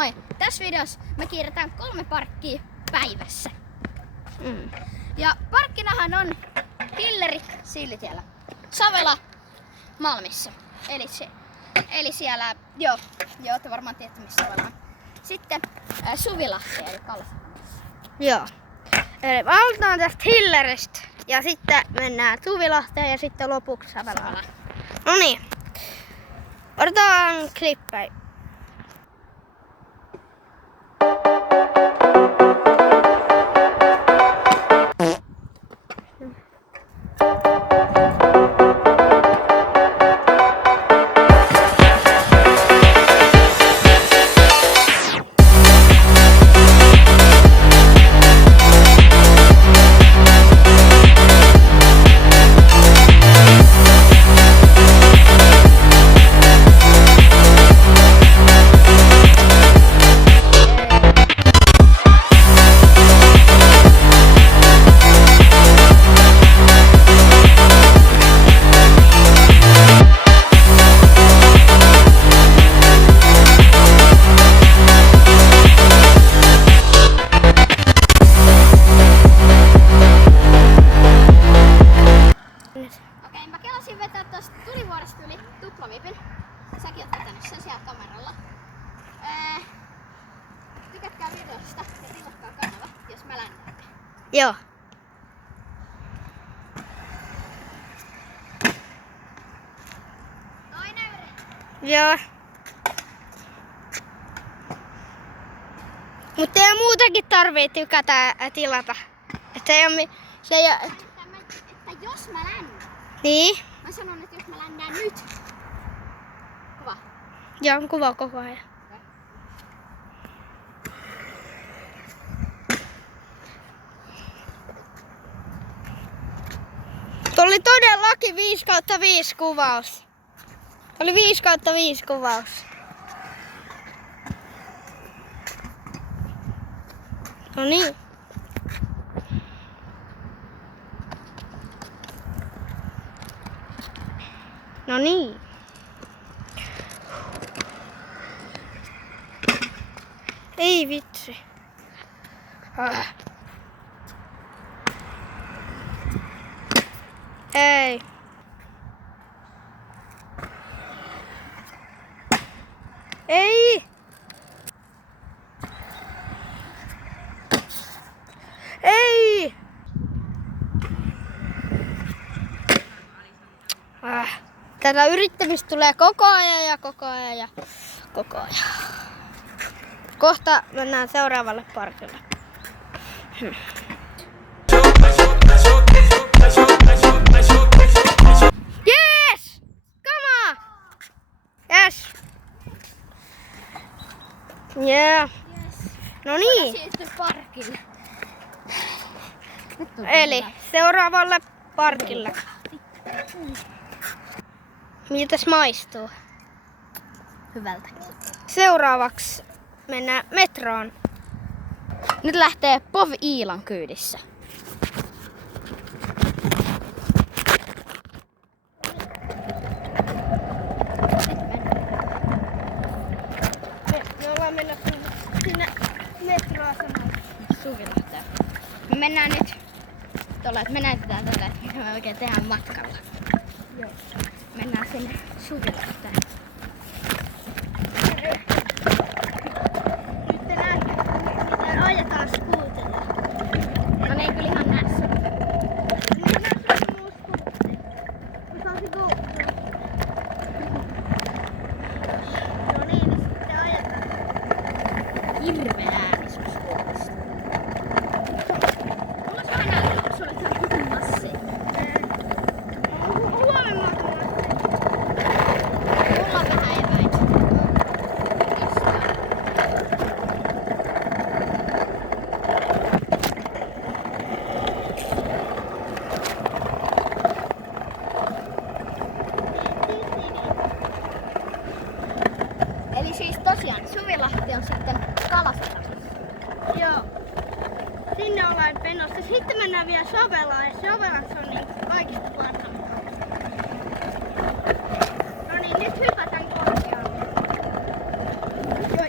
Moi! Tässä videossa me kierretään 3 parkkia päivässä. Ja parkkinahan on Hilleri Siilitiellä, Savela, Malmissa. Eli siellä, joo, te varmaan tiedätte missä Savela on. Sitten Suvilahti eli Kallisaaressa. Joo. Eli me aloitetaan tästä Hilleristä ja sitten mennään Suvilahteen ja sitten lopuksi Savelaan. No niin. Otetaan klippejä. Okei, mä kelasin vetää tosta tulivuoresta yli tuplavipin. Säkin oot vetänyt sen siellä kameralla. Tykätkää videosta ja tilatkaa kanava, jos mä lännään. Joo. Toinen yritys. Joo. Mutta ei muutakin tarvii tykätä ja tilata. Että Että jos mä lännään. Niin. Mä sanon, että jos mä lännään nyt. Kuva. Joo, kuva koko ajan. Tuo oli todellakin 5/5 kuvaus. Oli 5/5 kuvaus. No niin. No niin. Ei vitsi. Ei. Ei. Ei. Tätä yrittämistä tulee koko ajan ja koko ajan ja koko ajan. Kohta mennään seuraavalle parkille. Yes! Come on! Yes! Yeah. Yes. No niin. Siirty parkille. Eli seuraavalle parkille. Miltäs maistuu? Hyvältä. Seuraavaksi mennään metroon. Nyt lähtee POV Iilan kyydissä. Me ollaan menossa sinne metroasemalle. Suvilahteen. Me mennään nyt tuolla, että me näytetään tätä, että mitä me oikein tehdään matkalla. Joo. Mennään sinne Suvilahteen. Nyt te näette, miten ajetaan skuutilla. No ne ei kyllä ihan näe sitä. Niin näkyy muu skuutti. Kun se on se GoPro. No niin, niin sitten ajetaan. Hirveä ääni sun skuutista. Mulla on aina ollut sulle, että sä oot hyvin massi. Huomenna Mulla on vähän eväitä. Eli siis tosiaan Suvilahti on sitten Kalasaaressa. Joo. Sinne ollaan menossa. Sitten mennään vielä Savelaan ja Savelassa on niin kaikista parhaat. No niin, nyt hypätään korkealle. Joo.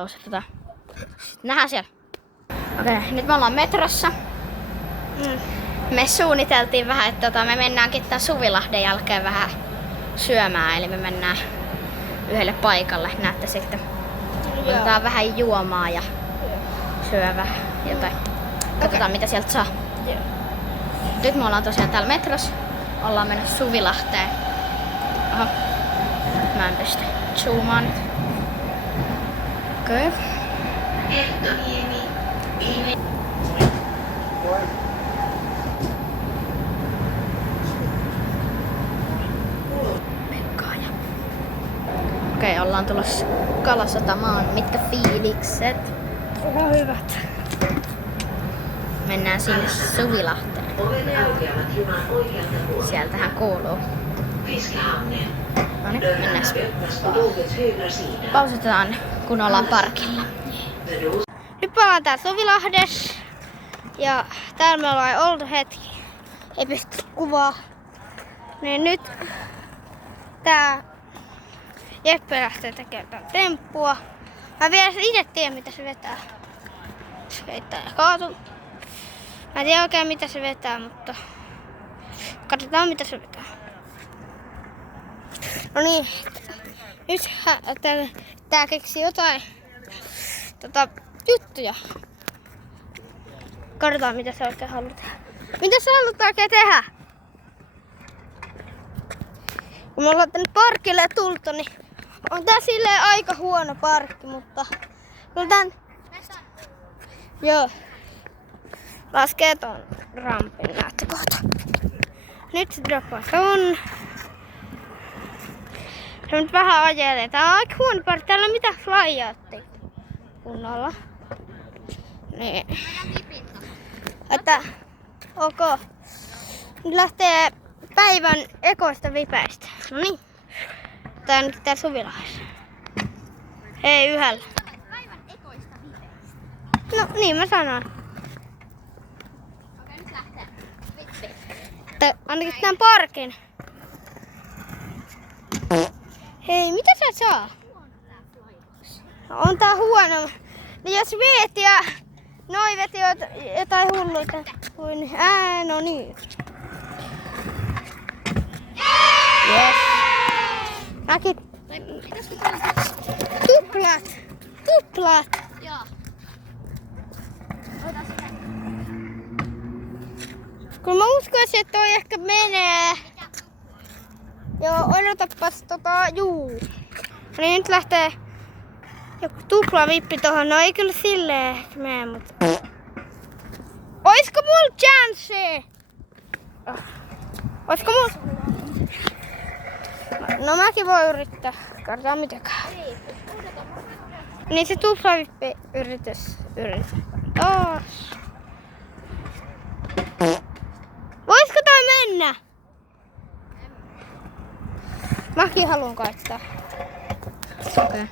Pausetetaan. Nähdään siellä. Okei, nyt me ollaan metrossa. Me suunniteltiin vähän, että me mennäänkin tän Suvilahden jälkeen vähän syömään. Eli me mennään yhdelle paikalle. Näette sitten. Otetaan vähän juomaa ja syö vähän jotain. Katsotaan mitä sieltä saa. Nyt me ollaan tosiaan täällä metrossa. Ollaan menossa Suvilahteen. Oho. Mä en pysty zoomaan nyt. Okei. Okei, ollaan tulossa Kalasatamaan. Mitkä fiilikset? Ihan hyvät. Mennään sinne Suvilahteen. Sieltähän kuuluu. No niin, mennään. Pausetetaan, kun ollaan parkilla. Nyt me ollaan täällä Suvilahdessa. Ja täällä me ollaan oltu hetki. Ei pysty kuvaa. Niin nyt tää Jeppe lähtee tekemään temppua. Mä vielä itse tiedä mitä se vetää. Se heittää ja kaatuu. Mä en tiedä oikein mitä se vetää, mutta katsotaan mitä se vetää. No niin, nyt tää keksi jotain juttuja. Katsotaan mitä se oikein haluaa tehdä. Mitä sä haluat oikein tehdä? Kun me ollaan tänne parkille tultu, niin on tää silleen aika huono parkki, mutta kyllä tän... Joo. Laskee ton rampin, näette kohta. Nyt se droppaa ton. Se nyt vähän ajelee. Tää on aika huono parkki. Täällä on mitään flyoutti kunnolla. Niin. Että ok. Nyt lähtee päivän ekoista vipeistä. No niin. Tää on nyt täällä Suvilahdessa. Ei yhdellä. Päivän ekoista vipeistä. No niin mä sanon. Okei, nyt lähtee. Vippi. Ainakin tämän parkin. Hei, mitä sä saa? On tää huono. No jos veet ja noi veti jotain hulluita. No niin. Yes. Mäkin. Tuplat. Joo. Kun mä uskoisin, että toi ehkä menee. Joo, odotapas juu. Niin nyt lähtee joku tuplavippi tohon. No ei kyllä silleen ehkä mene, mutta... Oisko mulla chance? Oisko mulla? No mäkin voi yrittää. Katsotaan mitenkään. Niin se tuplavippi yritys. Taas. Voisiko toi mennä? Mäkin haluan koittaa. Okei.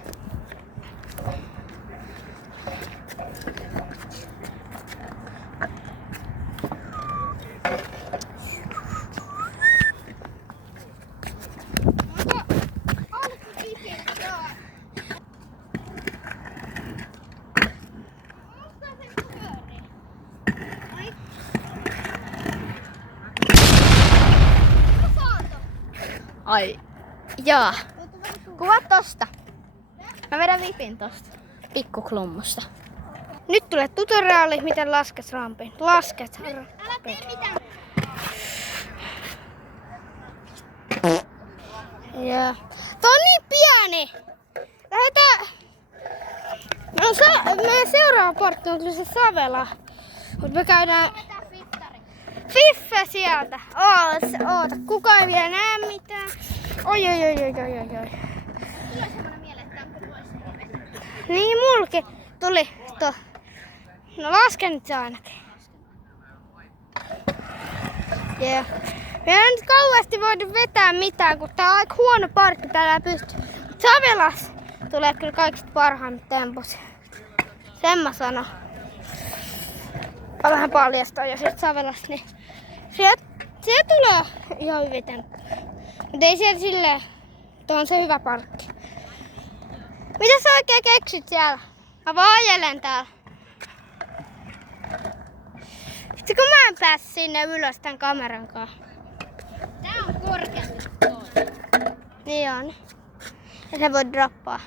Ai. Jaa. Kuva tosta. Mä vedän vipin tosta. Pikkuklummusta. Nyt tulee tutoriaali, miten lasket rampin. Lasket Älä tee mitään. Ja. Tää on niin pieni. Lähetään. Meidän seuraava portti on kyllä se Savela. Mut me käydään Vetää fittari. Fiffe sieltä. Oota, kukaan ei vielä näe mitään. Oi. Tulee semmonen mieleen, että onko vuosi. Niin mulki tuli to. No laske nyt se ainakin. Yeah. Me ei nyt kauheasti voidu vetää mitään, kun tää on aika huono parkki, täällä ei pysty. Mut Savelas tulee kyllä kaikista parhaimmat temput. Sen mä sanon. Mä vähän paljastan jo sieltä Savelasta, niin sieltä tulee ihan hyvin temppu. Mut ei sieltä silleen, tuo on se hyvä parkki. Mitä sä oikein keksit siellä? Mä vaan ajelen täällä. Sitten kun mä en pääse sinne ylös tän kameran kanssa. Tää on korkeampi. Niin on. Ja se voi droppaa.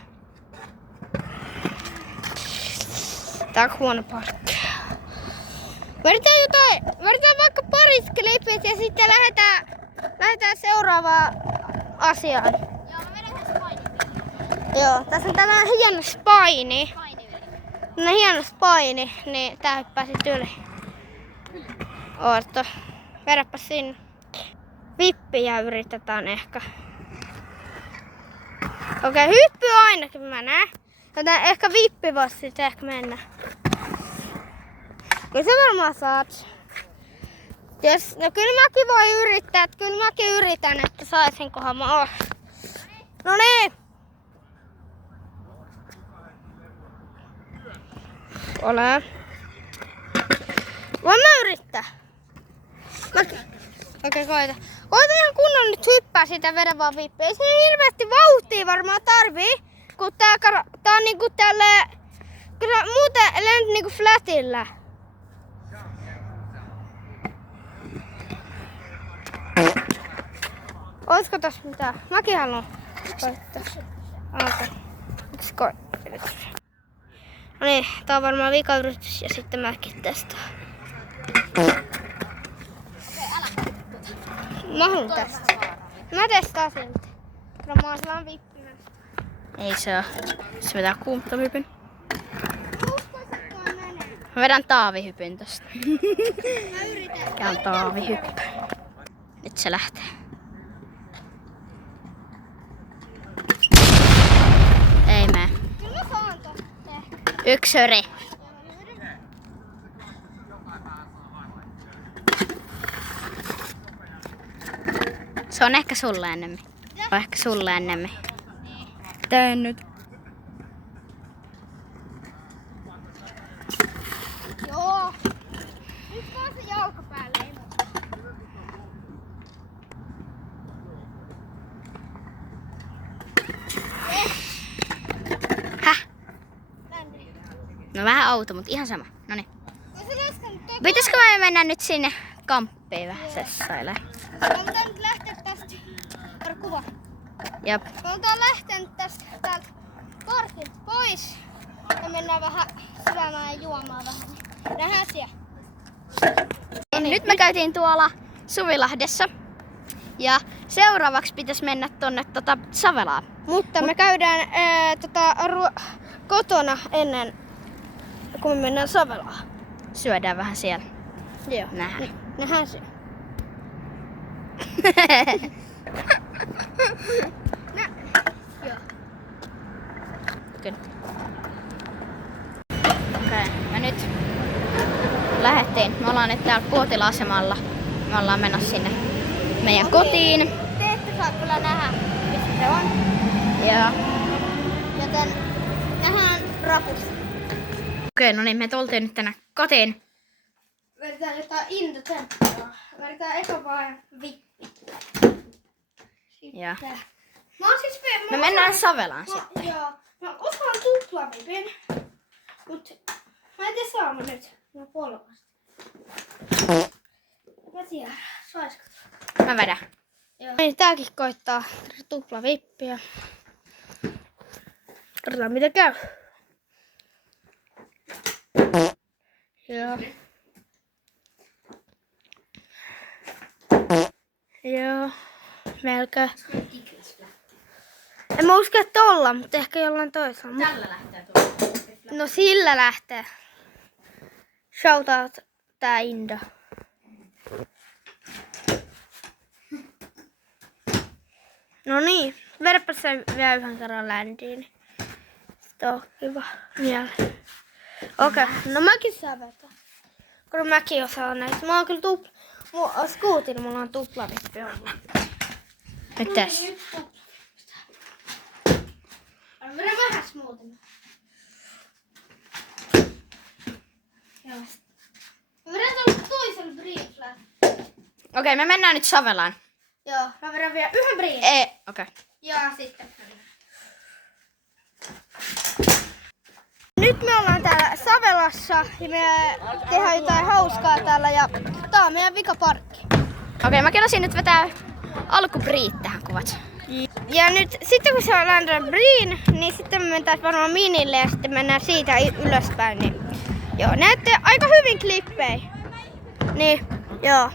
Tää on huono parkki. Vedetään vaikka parit klipit ja sitten lähdetään seuraavaan asiaan. Joo, mä vedän tässä painin. Joo, tässä on tällainen hieno spaini. Paini yli. No hieno spaini, niin tää hyppää sit yli. Ootto. Vedäpä sinne. Vippiä yritetään ehkä. Okei, hyppy ainakin mä näen. Joten ehkä vippi voisi sitten ehkä mennä. Kyllä sä varmaan saat. No kyllä mäkin voi yrittää, että kyllä mäkin yritän, että saisinkohan mä oon. No niin. Ole. Voin mä yrittää. Okei, koita. Koita ihan kunnon nyt hyppää sitä, vedä vaan vippiä. Ei se hirveästi vauhtia varmaan tarvii, kun tää on niinku tällä. Kyllä muuten lent niinku flatilla. Oisko tossa mitään? Mäkin haluan koittaa. Okei. No niin, tää on varmaan vikayritys ja sitten mäkin testaan. Mä haluan testaa. Mä testaan silti. No mä oon sellainen vippinä. Ei se oo. Se vetää kuumtohypyn. Mä vedän taavihypyn tosta. Mä yritän. Ja on taavihyppy. Nyt se lähtee. Ei mene. Kyllä mä saan tosta. Yksi höri. Se on ehkä sulle ennemmin. On ehkä sulle ennemmin. Tee nyt. Joo. Nyt vaan se jalka päälle. Häh? No vähän auto, mutta ihan sama. Noniin. Pitäisikö me mennä nyt sinne kamppiin vähän sessailemaan? Mä pitää nyt lähteä tästä. Ota kuva. Jep. Mä oon lähtenyt tästä täältä parkilta pois. Ja mennään vähän syömään ja juomaan vähän. Nähdään siellä. Nyt me käytiin tuolla Suvilahdessa. Ja seuraavaksi pitäisi mennä tonne Savelaan. Mutta me käydään kotona ennen kun me mennään Savelaan. Syödään vähän siellä. Joo. Nähdään siellä. Joo. Kyllä. Okei, me nyt lähdettiin. Me ollaan nyt täällä Puotila-asemalla. Me ollaan menossa sinne meidän kotiin. Te ette saa kyllä nähdä, missä se on. Ja Joten nähdään rapussa. okei, no niin, me tultiin nyt tänne kotiin. Vedetään jotain intotemppua. Vedetään eka vaan vippi. Ja Mä oon siis me mennään Savelaan sitten. Joo. Mä osaan tuplavipin. Mut mä en tiedä saama nyt. Mä polvasta. Mä tiedän. Saisko? Mä vedän. Joo. Niin tääkin koittaa tuplavippiä. Katsotaan mitä käy. Joo. Joo. Melkein. En mä usko, että ollaan, mutta ehkä jollain toisella. Tällä lähtee tuolla. No sillä lähtee. Shoutout tää Indo. No niin, vedäpä se vielä yhden kerran ländiin. Sitten on kiva vielä. Okei, no mäkin saan vetää. Kun mäkin osaan näitä. Mä oon kyllä skuutilla mulla on tuplavippi ollut. Nyt tässä. Vedä vähän smoothina. Joo. Vedän tuolla toisella briefillä. Okei, me mennään nyt Savelaan. Joo, mä vedän vielä yhden briefin. Okei. Ja sitten. Nyt nyt me ollaan täällä Savelassa ja me tehdään jotain hauskaa täällä ja tää on meidän vikaparkki. Okei, mä kenasin nyt vetää alkubriit tähän kuvat. Ja nyt sitten kun se on lähdetään Briin, niin sitten me mentäis varmaan Minille ja sitten mennään siitä ylöspäin. Niin, joo, näette aika hyvin klippejä. Niin, joo.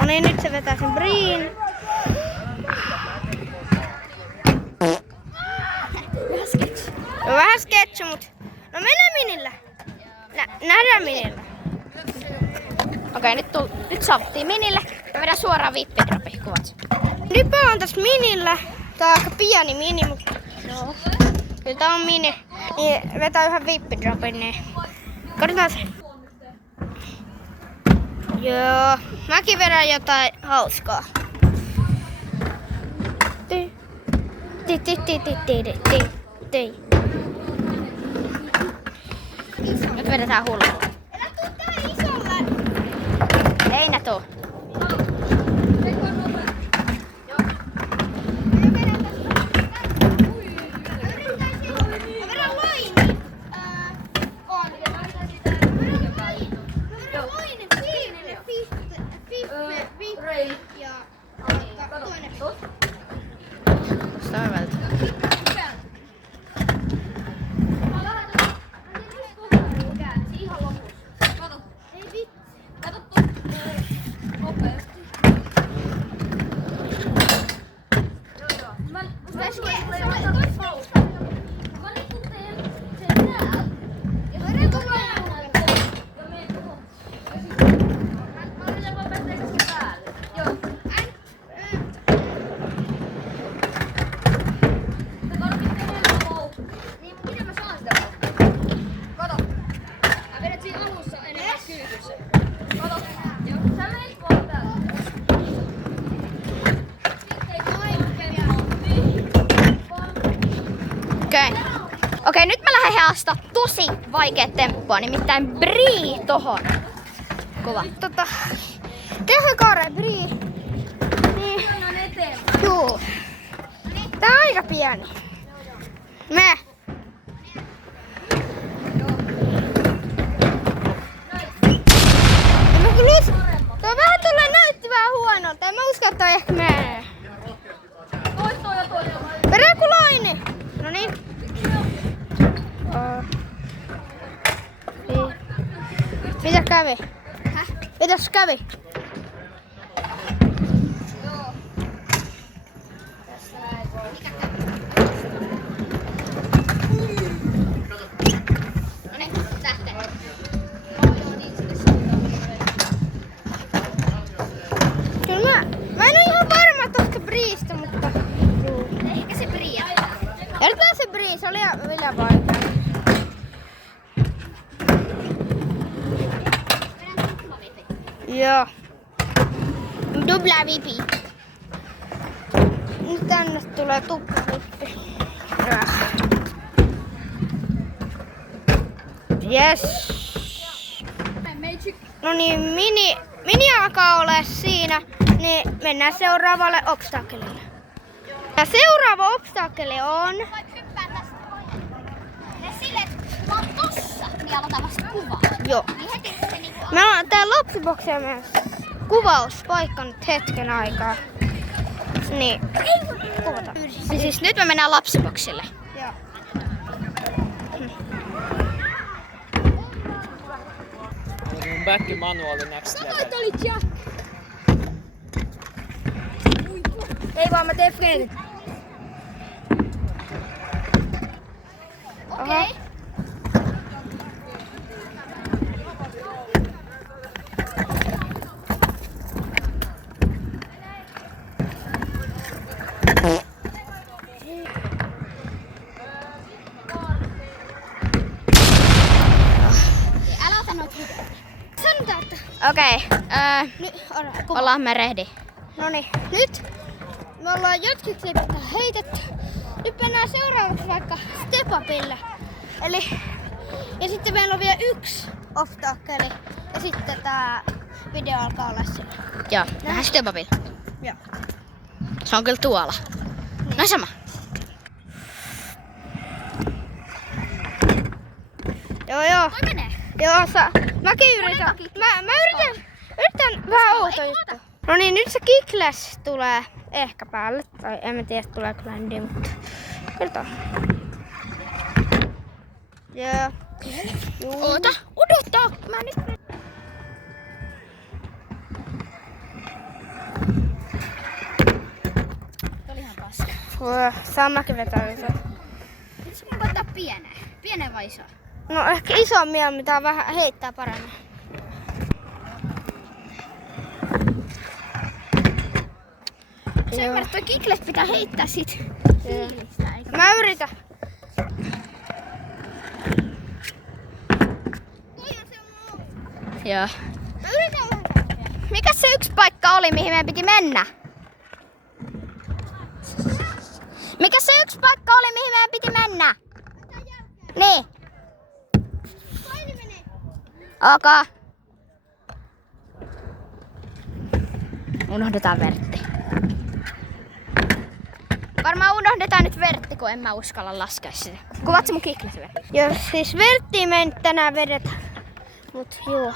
No niin, nyt se vetää sen Briin. Vähän sketsi, mut no mennään Minillä. Nähdään Minillä. Okei, nyt saavuttiin Minille. Mä vedän suoraan vippidropin kuvat. Nyt mä oon tässä Minillä. Tää on aika pieni Mini, mutta joo. Kyllä tää on Mini. Niin vetää yhden vippidropin, niin katsotaan se. Joo, mäkin vedän jotain hauskaa. Nyt vedetään hullua. Älä tuu tähän isolle! Ei nää tuu. Tuosta on välttä. Okei, nyt mä lähden haastaa tosi vaikea temppua, nimittäin Brii tohon. Kova. Tehdään Kare Brii. Niin. Juu. Tää on aika pieni. Me. Tuo vähän tulee näyttävää huonolta. En mä usko, että toi ehkä menee. Peräkulaini. Noniin. Mitä kävi? Häh? Mitäs kävi? No niin, lähtee. Kyllä mä en oo ihan varma tosta Briistä, mutta Ehkä se Brii. jätetään se Brii, se oli vielä vaikea. Joo. Dubla vipi. Nyt tänne tulee tuppavippi. Yes. No niin, mini alkaa olla siinä, niin mennään seuraavalle obstakelille. Ja seuraava obstakeli on... Voit hyppää tästä. Ja silleen, että mä oon tossa, niin aloitan vasta kuvaa. Joo. Niin heti se niinku... Meillä on tää lapsiboksia myös kuvauspaikka nyt hetken aikaa. Niin. Ei voi kuvata. Siis nyt me mennään lapsiboksille. Joo. Back in manual the next level. Ei vaan mä teen freenit. Okei. Älä ota noita videoita. Sanotaan, että... Okei, Nyt ollaan me ready. Noniin, nyt me ollaan jotkut klipit heitetty. Nyt mennään seuraavaksi vaikka Step Upille. Eli, ja sitten meillä on vielä yksi obstakkeli. Ja sitten tää video alkaa olla siellä. Joo, nähdään Stebabilla. Joo. Se on kyllä tuolla. No sama. Joo. Toi menee. Joo, mäkin yritän. Mä yritän vähän outo juttu. No niin, nyt se Kickless tulee ehkä päälle. Tai en mä tiedä, tuleeko ländi, mutta katsotaan. Joo. Oota, odottaa. Mä nyt... Oli ihan paska. Saan mäkin vetää yhtä. Pitäisikö mun koittaa pieneen? Pieneen vai isoon? No ehkä isommia, mitä vähän heittää paremmin. Sen verran toi Kickless pitää heittää sit. Fiilistä, eikä... Mä yritän. Joo. Mä yritän vähän. Mikä se yksi paikka oli, mihin meidän piti mennä? Mikä se yksi paikka oli, mihin meidän piti mennä? Niin. Ok. Unohdetaan vertti. Varmaan unohdetaan nyt vertti, kun en mä uskalla laskea sitä. Kuvaat se mun Kickless vertti? Joo, siis verttiin me nyt tänään vedetään. Mut joo.